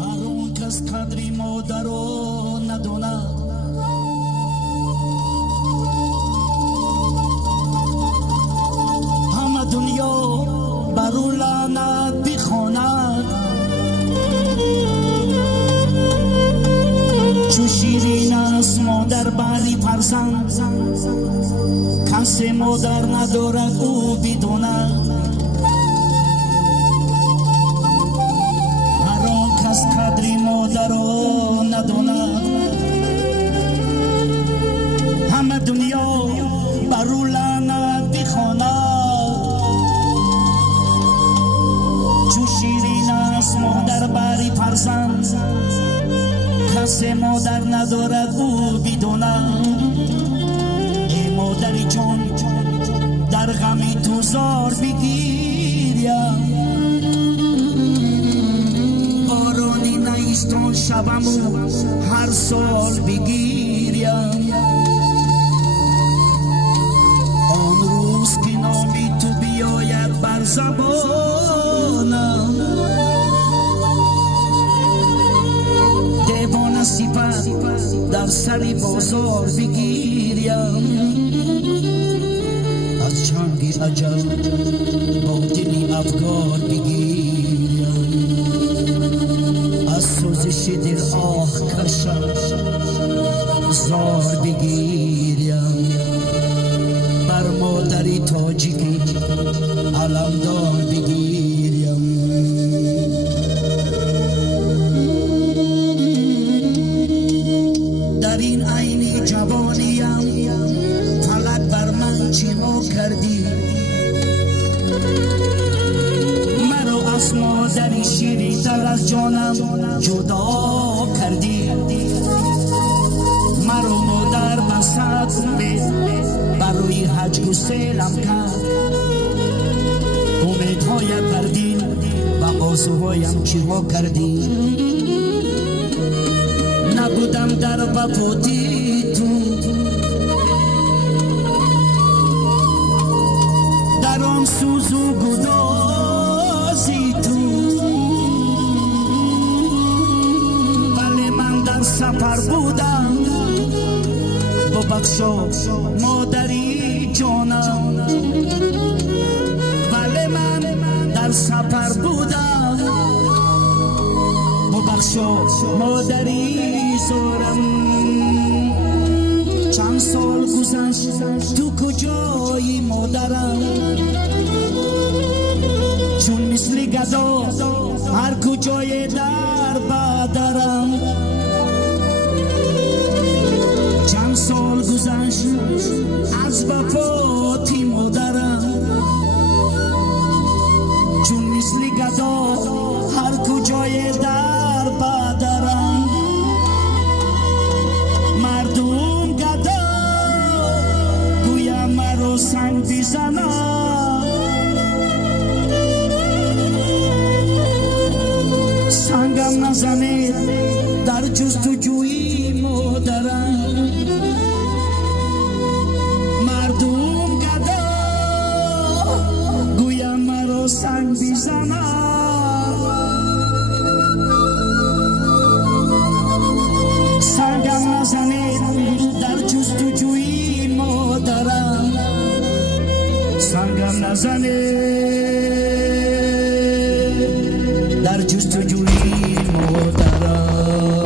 هر اون کس قدری مادر رو نداند همه دنیا بر او لعنت بخواند چو شیرین است مادر بری فرزند کس مادر ندارد او بداند هر آن کس قدری مادر را نداند همه دنیا بر او لعنت بخواند چو شیرین است مادر بری فرزند کس مادر ندارد او بداند ای مادری جان در غمی تو زار بگیریم بارانی نیستان شبمو هر سال بگیریم آن روز که نامی تو بیاید بر زبانم دیوان صفت در سری بازار بگیریم از چنگ عجب با دلی افگار بگیریم از سوزش دل آه کشم زار بگیریم بر مادری تاجیکی علمدار بگیریم در این عین جوانیم فلک بر من چیما کردی مرا از مادری شیرین تر از جانم جدا کردی مرا مادر بسد برای حج گسیلم کرد امیدهای پردین و آرزوهایم چیما کردی نبودم در وفاتی تو در آن سوز و گدازی تو ولی من در سفر بودم ببخشا مادری جانم ولی من در سفر بودم ببخشا مادری زارم چند سال گذشت تو کجایی مادرم چون مثل گدا هر کجای در بدرم چند سال گذشت از وفاتی مادرم چون مثل گدا هر کجای در بدرم مردم گدا گویا مرا سنگ بزنم سنگم نزنید در جستجوی مادرم مردم گدا گویا مرا سنگ بزنم سنگم نزنید در جستجوی مادرم سنگم نزنید در جستجوی مادرم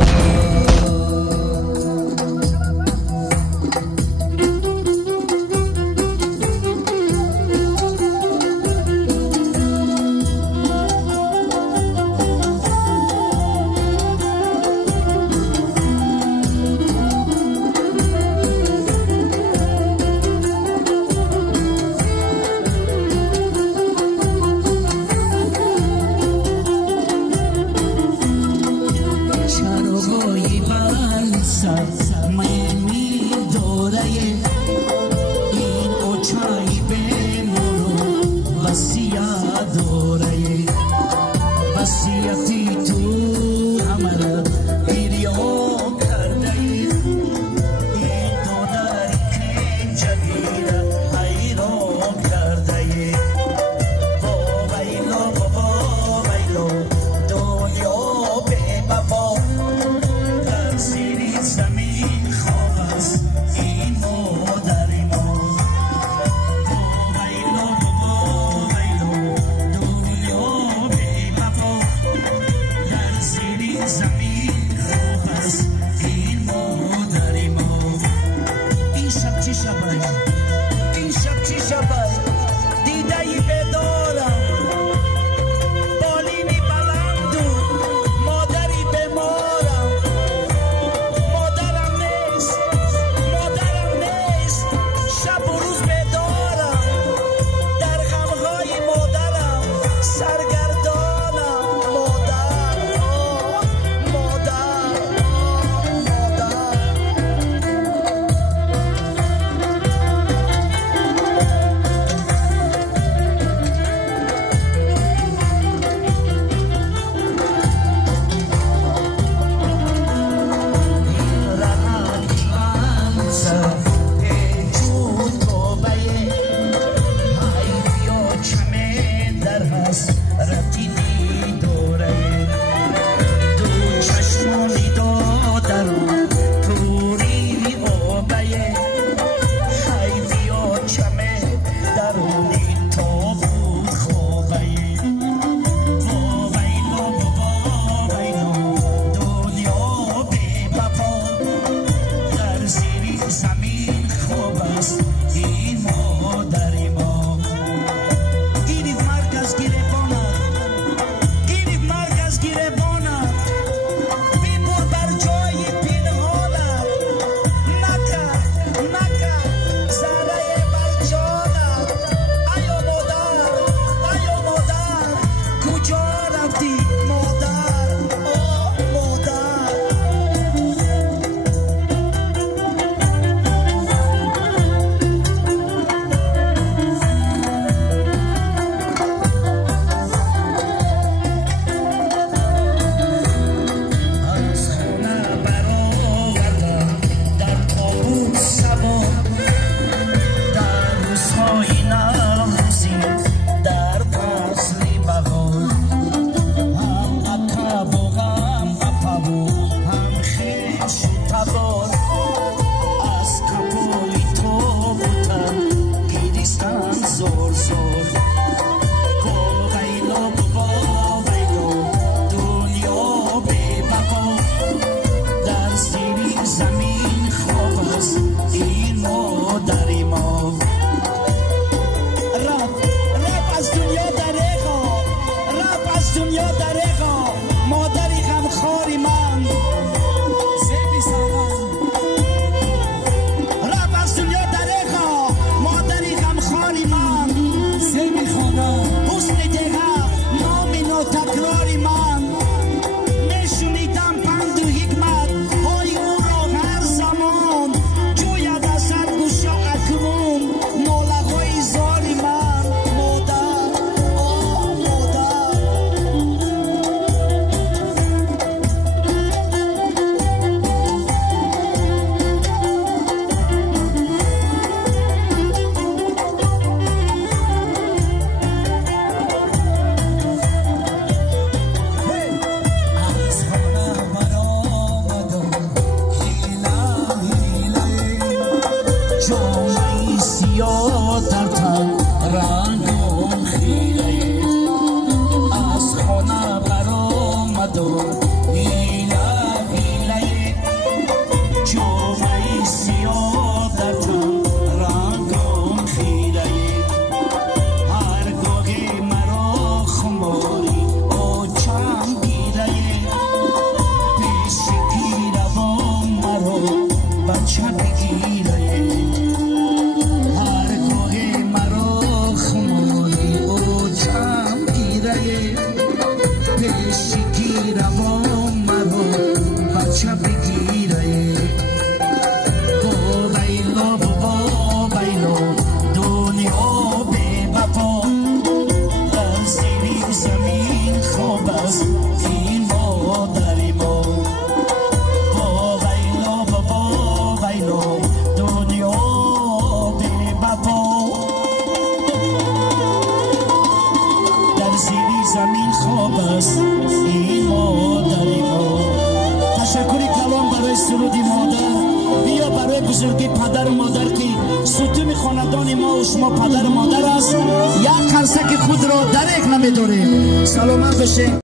سرودی مادر بیا برای بزرگی پدر و مادر که ستون خاندان ما و شما پدر و مادر است. یک قرصک خود را درک نمی‌داریم. سلامت بشه.